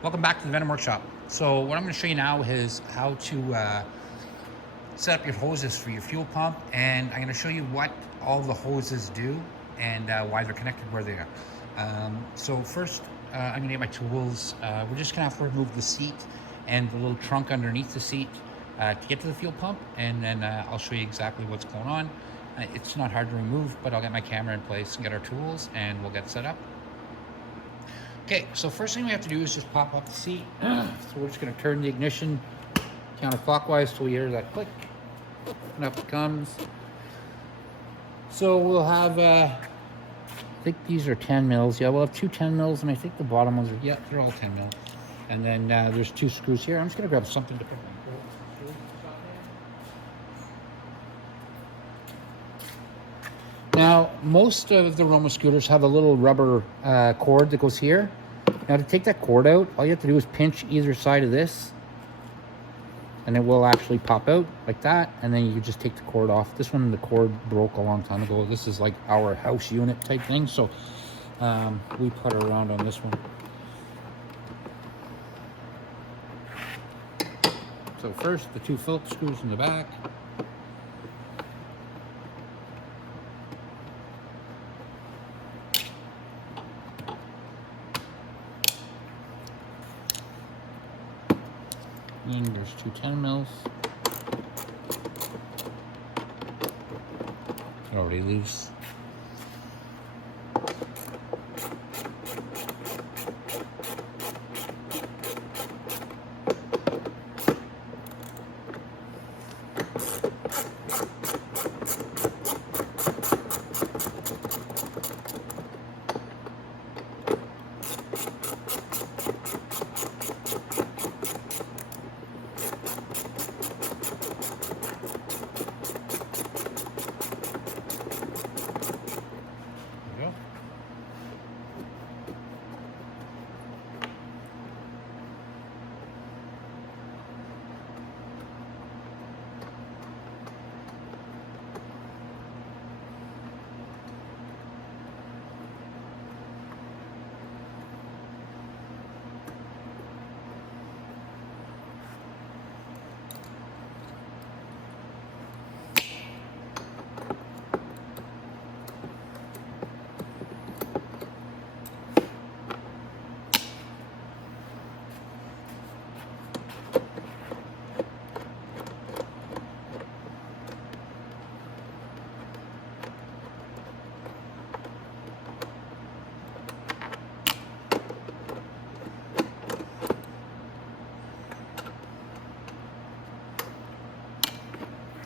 Welcome back to the Venom Workshop. So what I'm going to show you now is how to set up your hoses for your fuel pump, and I'm going to show you what all the hoses do and why they're connected where they are. So first, I'm going to get my tools. We're just going to have to remove the seat and the little trunk underneath the seat to get to the fuel pump, and then I'll show you exactly what's going on. It's not hard to remove, but I'll get my camera in place and get our tools, and we'll get set up. Okay, so first thing we have to do is just pop up the seat. So we're just going to turn the ignition counterclockwise till we hear that click, and up it comes. So we'll have, I think these are 10 mils. Yeah, we'll have two 10 mils, and I think the bottom ones are, yeah, they're all 10 mil. And then there's two screws here. I'm just going to grab something to put my bolt. Now, most of the Roma scooters have a little rubber cord that goes here. Now, to take that cord out, all you have to do is pinch either side of this, and it will actually pop out like that, and then you just take the cord off. This one, the cord broke a long time ago. This is like our house unit type thing, so we putter around on this one. So first, the two Phillips screws in the back. And there's two 10 mils. Already loose.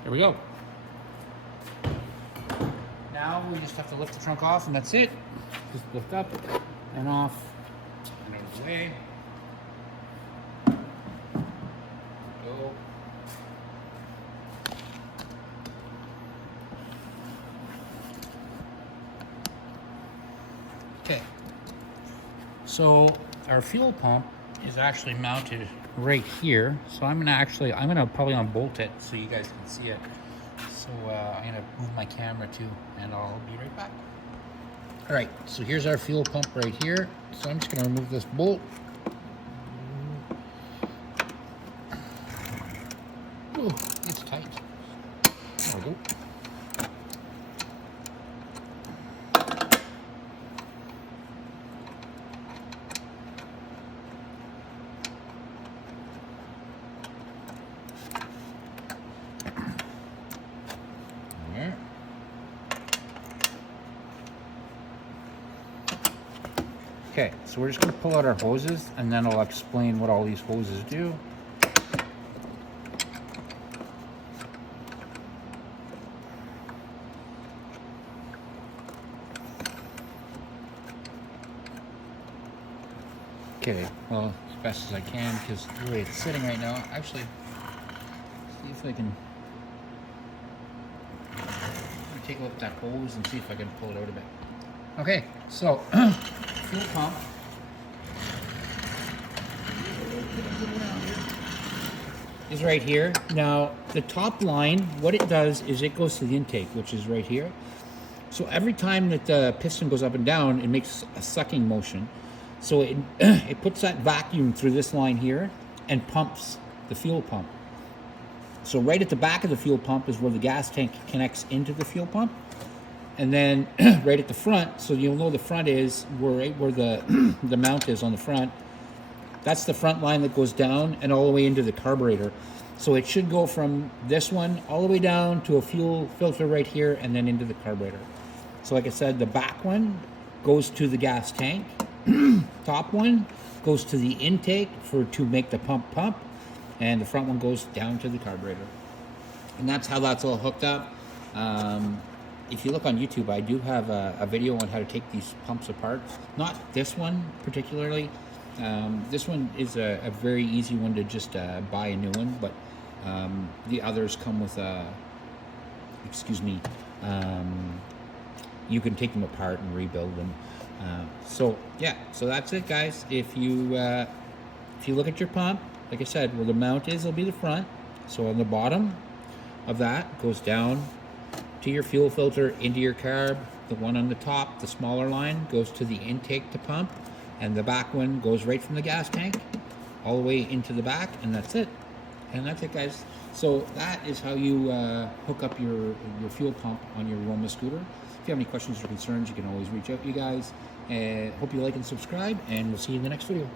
There we go. Now we just have to lift the trunk off, and that's it. Just lift up and off and out of the way. Go. Okay. So our fuel pump is actually mounted right here, so I'm gonna probably unbolt it so you guys can see it. So I'm gonna move my camera too, and I'll be right back. All right, so here's our fuel pump right here. So I'm just gonna remove this bolt. Oh, it's tight. There we go. Okay, so we're just going to pull out our hoses, and then I'll explain what all these hoses do. Okay, well, as best as I can, because the way it's sitting right now, actually, see if I can take a look at that hose and see if I can pull it out a bit. Okay, so fuel pump is right here. Now, the top line, what it does is it goes to the intake, which is right here. So every time that the piston goes up and down, it makes a sucking motion. So it, it puts that vacuum through this line here and pumps the fuel pump. So right at the back of the fuel pump is where the gas tank connects into the fuel pump. And then right at the front, so you'll know the front is right where the, the mount is on the front. That's the front line that goes down and all the way into the carburetor. So it should go from this one all the way down to a fuel filter right here and then into the carburetor. So like I said, the back one goes to the gas tank. Top one goes to the intake to make the pump, and the front one goes down to the carburetor. And that's how that's all hooked up. If you look on YouTube, I do have a video on how to take these pumps apart. Not this one particularly. This one is a very easy one to just buy a new one, but the others come with you can take them apart and rebuild them. So yeah, so that's it, guys. If you look at your pump, like I said, where the mount is, will be the front. So on the bottom of that goes down to your fuel filter, into your carb. The one on the top, the smaller line, goes to the intake to pump, and the back one goes right from the gas tank all the way into the back, and that's it. And that's it, guys. So that is how you hook up your fuel pump on your Roma scooter. If you have any questions or concerns, you can always reach out to you guys. Hope you like and subscribe, and we'll see you in the next video.